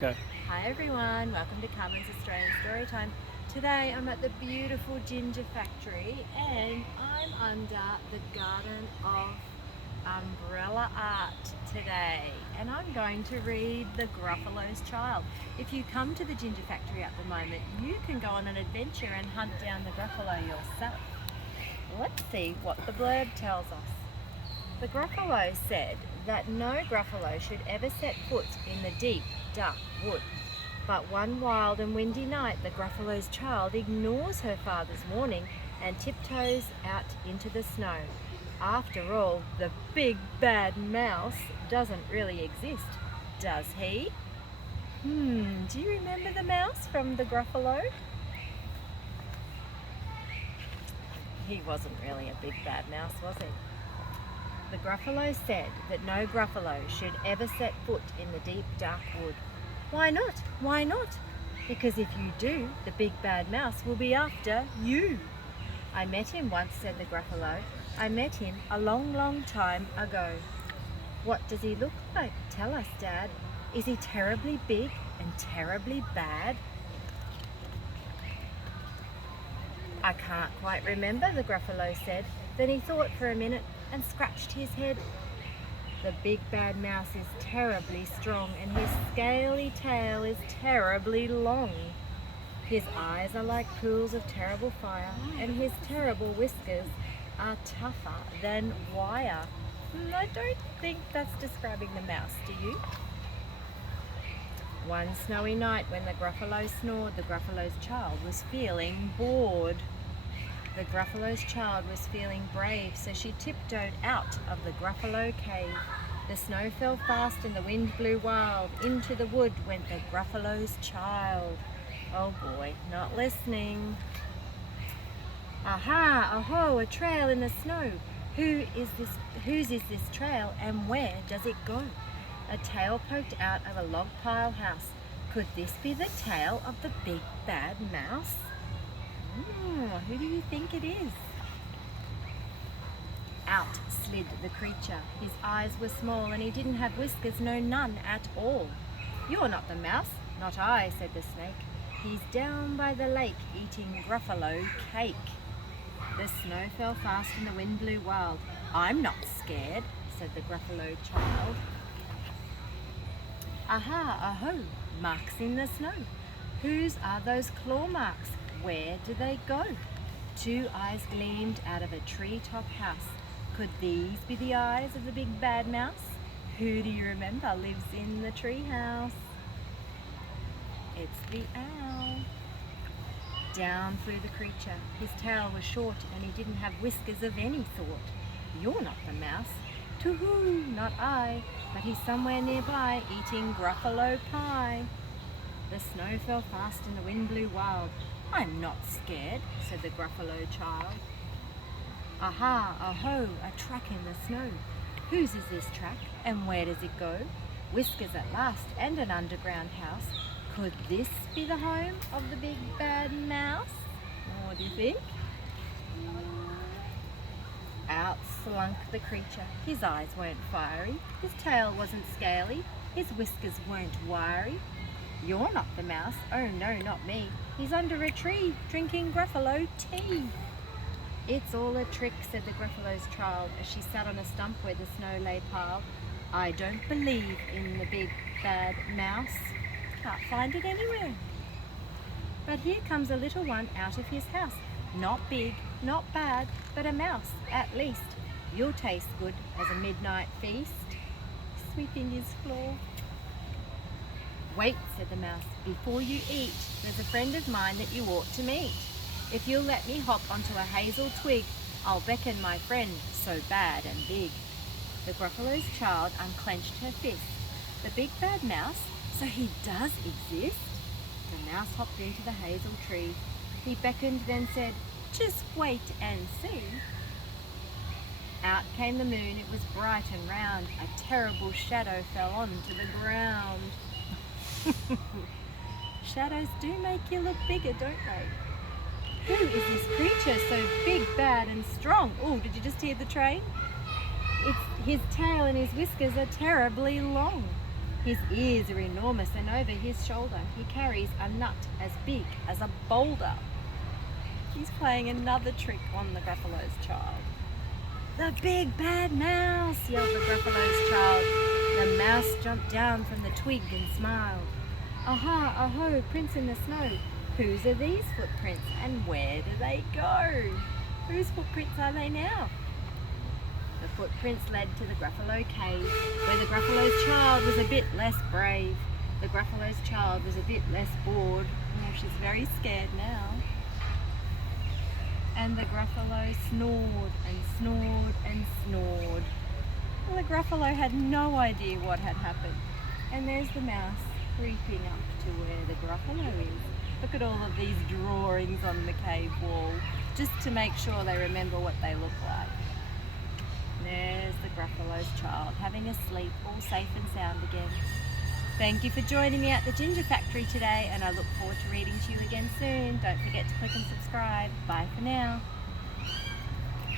Go. Hi everyone, welcome to Carmen's Australian Storytime. Today I'm at the beautiful ginger factory and I'm under the Garden of Umbrella Art today, and I'm going to read The Gruffalos Child. If you come to the ginger factory at the moment, you can go on an adventure and hunt down the Gruffalo yourself. Let's see what the blurb tells us. The Gruffalo said that no Gruffalo should ever set foot in the deep, dark wood. But one wild and windy night, the Gruffalo's child ignores her father's warning and tiptoes out into the snow. After all, the big bad mouse doesn't really exist, does he? Do you remember the mouse from the Gruffalo? He wasn't really a big bad mouse, was he? The Gruffalo said that no Gruffalo should ever set foot in the deep, dark wood. Why not? Why not? Because if you do, the big bad mouse will be after you. I met him once, said the Gruffalo. I met him a long, long time ago. What does he look like? Tell us, Dad. Is he terribly big and terribly bad? I can't quite remember, the Gruffalo said. Then he thought for a minute and scratched his head. The big bad mouse is terribly strong and his scaly tail is terribly long. His eyes are like pools of terrible fire and his terrible whiskers are tougher than wire. I don't think that's describing the mouse, do you? One snowy night when the Gruffalo snored, the Gruffalo's child was feeling bored. The Gruffalo's child was feeling brave, so she tiptoed out of the Gruffalo cave. The snow fell fast and the wind blew wild. Into the wood went the Gruffalo's child. Oh boy, not listening. Aha, aho, a trail in the snow. Whose is this trail and where does it go? A tail poked out of a log pile house. Could this be the tail of the big bad mouse? Who do you think it is? Out slid the creature. His eyes were small and he didn't have whiskers, no, none at all. You're not the mouse. Not I, said the snake. He's down by the lake eating Gruffalo cake. The snow fell fast and the wind blew wild. I'm not scared, said the Gruffalo child. Aha, aho, marks in the snow. Whose are those claw marks? Where do they go? Two eyes gleamed out of a treetop house. Could these be the eyes of the big bad mouse? Who do you remember lives in the tree house? It's the owl. Down flew the creature. His tail was short and he didn't have whiskers of any sort. You're not the mouse. Too-hoo, not I, but he's somewhere nearby eating Gruffalo pie. The snow fell fast and the wind blew wild. I'm not scared, said the Gruffalo child. Aha, aho, a track in the snow. Whose is this track and where does it go? Whiskers at last and an underground house. Could this be the home of the big bad mouse? What do you think? Out slunk the creature. His eyes weren't fiery, his tail wasn't scaly, his whiskers weren't wiry. You're not the mouse. Oh no, not me. He's under a tree drinking Gruffalo tea. It's all a trick, said the Gruffalo's child as she sat on a stump where the snow lay piled. I don't believe in the big bad mouse. Can't find it anywhere. But here comes a little one out of his house. Not big, not bad, but a mouse at least. You'll taste good as a midnight feast. Sweeping his floor. Wait, said the mouse, before you eat, there's a friend of mine that you ought to meet. If you'll let me hop onto a hazel twig, I'll beckon my friend so bad and big. The Gruffalo's child unclenched her fist. The big bad mouse? So he does exist? The mouse hopped into the hazel tree. He beckoned, then said, just wait and see. Out came the moon. It was bright and round. A terrible shadow fell onto the ground. Shadows do make you look bigger, don't they? Who is this creature so big, bad and strong? Oh, did you just hear the train? His tail and his whiskers are terribly long. His ears are enormous, and over his shoulder he carries a nut as big as a boulder. He's playing another trick on the Gruffalos child. "The big bad mouse!" yelled the Gruffalos child. The mouse jumped down from the twig and smiled. "Aha, aho, prints in the snow. Whose are these footprints, and where do they go? Whose footprints are they now?" The footprints led to the Gruffalo cave, where the Gruffalos child was a bit less brave. The Gruffalos child was a bit less bored. Oh, she's very scared now. And the Gruffalo snored and snored and snored. Well, the Gruffalo had no idea what had happened. And there's the mouse creeping up to where the Gruffalo is. Look at all of these drawings on the cave wall, just to make sure they remember what they look like. There's the Gruffalo's child having a sleep, all safe and sound again. Thank you for joining me at the Ginger Factory today, and I look forward to reading to you again soon. Don't forget to click and subscribe. Bye for now.